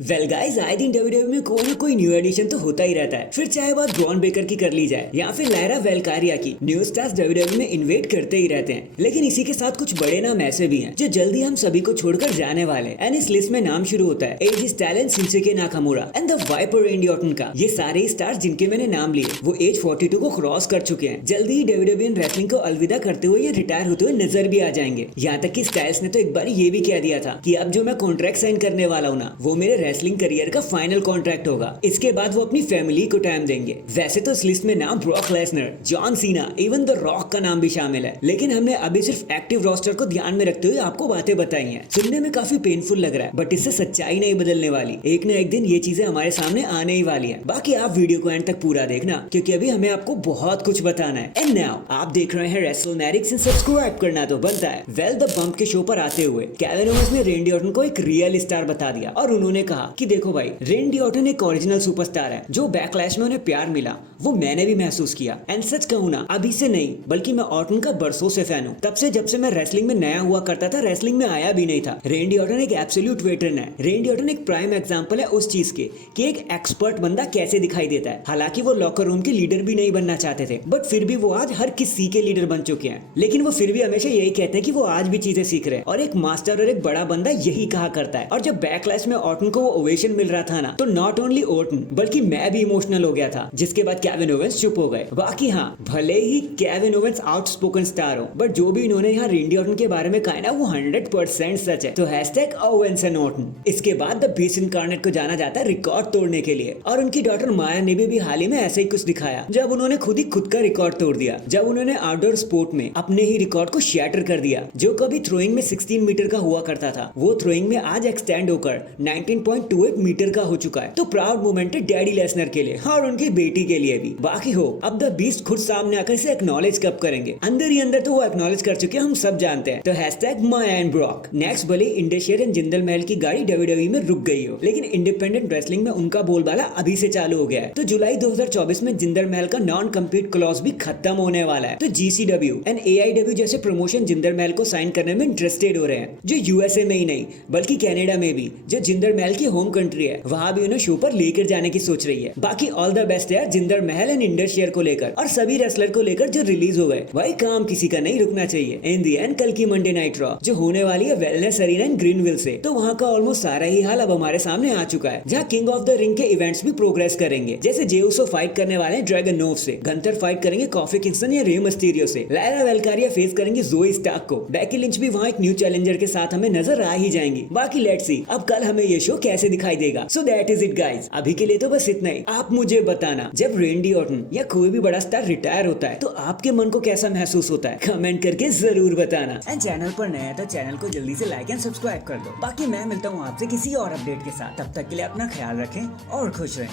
Well guys, आए दिन WWE में कोई ना कोई न्यू एडिशन तो होता ही रहता है। फिर चाहे बात ब्रॉन बेकर की कर ली जाए या फिर लायरा वेलकारिया की, न्यू स्टार्स डब्ल्यूडब्ल्यूई में इन्वेट करते ही रहते हैं। लेकिन इसी के साथ कुछ बड़े नाम ऐसे भी हैं जो जल्दी हम सभी को छोड़कर जाने वाले हैं। एंड इस लिस्ट में नाम शुरू होता है as Styles, Shinsuke Nakamura and the viper Randy Orton का। ये सारे ही स्टार्स जिनके मैंने नाम लिए वो एज 42 को क्रॉस कर चुके हैं। जल्दी ही डब्ल्यूडब्ल्यूई रेसलिंग को अलविदा करते हुए या रिटायर होते हुए नजर भी आ जाएंगे। यहाँ तक कि स्टाइल्स ने तो एक बार ये भी कह दिया था कि अब जो मैं कॉन्ट्रैक्ट साइन करने वाला हूँ ना, वो मेरे रेसलिंग करियर का फाइनल कॉन्ट्रैक्ट होगा। इसके बाद वो अपनी फैमिली को टाइम देंगे। वैसे तो इस लिस्ट में नाम Brock Lesnar, John Cena, even the rock का नाम भी शामिल है, लेकिन हमने अभी सिर्फ एक्टिव रोस्टर को ध्यान में रखते हुए आपको बातें बताई हैं। सुनने में काफी पेनफुल लग रहा है, बट इससे सच्चाई नहीं बदलने वाली। एक न एक दिन ये चीजें हमारे सामने आने ही वाली है। बाकी आप वीडियो को एंड तक पूरा देखना, क्योंकि अभी हमें आपको बहुत कुछ बताना है। एंड नाउ आप देख रहे हैं रेसलमैनिक्स एंड सब्सक्राइब करना तो बनता है। वेल द बम्प के शो पर आते हुए केविन ओवेंस ने रेंडी ऑर्टन को एक रियल स्टार बता दिया और उन्होंने कहा कि देखो भाई, रेंडी ऑर्टन एक ओरिजिनल सुपरस्टार है। जो बैकलैश में उन्हें प्यार मिला वो मैंने भी महसूस किया। एंड सच कहूं ना, अभी से नहीं बल्कि मैं ऑर्टन का बरसों से फैन हूँ। तब से जब से मैं रेसलिंग में नया हुआ करता था, रेसलिंग में आया भी नहीं था। रेंडी ऑर्टन एक एब्सोल्यूट वेटरन है। रेंडी ऑर्टन एक प्राइम एग्जांपल है उस चीज के कि एक एक्सपर्ट बंदा कैसे दिखाई देता है। हालांकि वो लॉकर रूम के लीडर भी नहीं बनना चाहते थे, बट फिर भी वो आज हर किसी के लीडर बन चुके हैं। लेकिन वो फिर भी हमेशा यही कहते हैं कि वो आज भी चीजें सीख रहे हैं, और एक मास्टर और एक बड़ा बंदा यही कहा करता है। और जब बैकलैश में ऑर्टन को वो ओवेशन मिल रहा था ना, तो नॉट ओनली ऑर्टन बल्कि मैं भी इमोशनल हो गया था। जिसके बाद केविन ओवेंस चुप हो गए। बाकी हाँ, भले ही केविन ओवेंस आउटस्पोकन स्टार हो, बट जो भी इन्होंने यहाँ रेंडी ऑर्टन के बारे में कहा ना, वो 100% सच है। तो हैशटैग ओवेंस एंड ऑर्टन। इसके बाद द बीस्ट इनकार्नेट को जाना जाता है रिकॉर्ड तोड़ने के लिए, और उनकी डॉटर माया ने भी हाल ही में ऐसे ही कुछ दिखाया, जब उन्होंने खुद का रिकॉर्ड तोड़ दिया। जब उन्होंने आउटडोर स्पोर्ट में अपने ही रिकॉर्ड को शैटर कर दिया। जो कभी थ्रोइंग में 16 मीटर का हुआ करता था, वो थ्रोइंग में आज एक्सटेंड होकर 19.28 मीटर का हो चुका है। तो प्राउड मोमेंट है डैडी लेसनर के लिए और उनकी बेटी के लिए भी। बाकी हो, अब द बीस्ट खुद सामने आकर इसे एक्नॉलेज कब करेंगे? अंदर ही अंदर तो वो एक्नॉलेज कर चुके हैं, हम सब जानते हैं। तो hashtag Maya and Brock. Next, भले इंडस्ट्रियल एंड जिंदल महल की गाड़ी डब्ल्यूडब्ल्यूई में रुक गई हो, लेकिन इंडिपेंडेंट रेसलिंग में उनका बोलबाला अभी से चालू हो गया है। तो जुलाई 2024 में जिंदल महल का नॉन कम्पीट क्लॉज भी खत्म होने वाला है। तो जीसीडब्ल्यू एंड एआईडब्ल्यू जैसे प्रमोशन जिंदल महल को साइन करने में इंटरेस्टेड हो रहे हैं, जो यूएसए में ही नहीं बल्कि कनाडा में भी, जो जिंदल महल की होम कंट्री है, वहां भी उन्हें शो पर लेकर जाने की सोच रही है। बाकी ऑल द बेस्ट यार जिंदल महल एंड इंडस्ट्रियल को लेकर और सभी रेसलर को लेकर जो रिलीज हो गए। भाई काम किसी का नहीं रुकना चाहिए। इन दी एंड कल की मंडे नाइट रॉ जो होने वाली है वेलनेस अरीना इन ग्रीनविल से, तो वहां का ऑलमोस्ट सारा ही हाल अब हमारे सामने आ चुका है, जहां किंग ऑफ द रिंग के इवेंट्स भी प्रोग्रेस करेंगे। जैसे जे उसो फाइट करने वाले हैं ड्रैगन नोव से, गंथर फाइट करेंगे कॉफी किंगस्टन या रे मिस्टीरियो से, लायरा वेलकारिया फेस करेंगे ज़ोई स्टार्क को, बेकी लिंच भी वहां एक न्यू चैलेंजर के साथ हमें नजर आ ही जाएंगी। बाकी लेट्स सी अब कल हमें ये शो कैसे दिखाई देगा। So that is it guys, अभी के लिए तो बस इतना ही। आप मुझे बताना, जब रेंडी ऑर्टन या कोई भी बड़ा स्टार रिटायर होता है तो आपके मन को कैसा महसूस होता है? कमेंट करके जरूर बताना। एंड चैनल पर नया है तो चैनल को जल्दी से लाइक एंड सब्सक्राइब कर दो। बाकी मैं मिलता हूँ आपसे किसी और अपडेट के साथ। तब तक के लिए अपना ख्याल रखें और खुश रहें।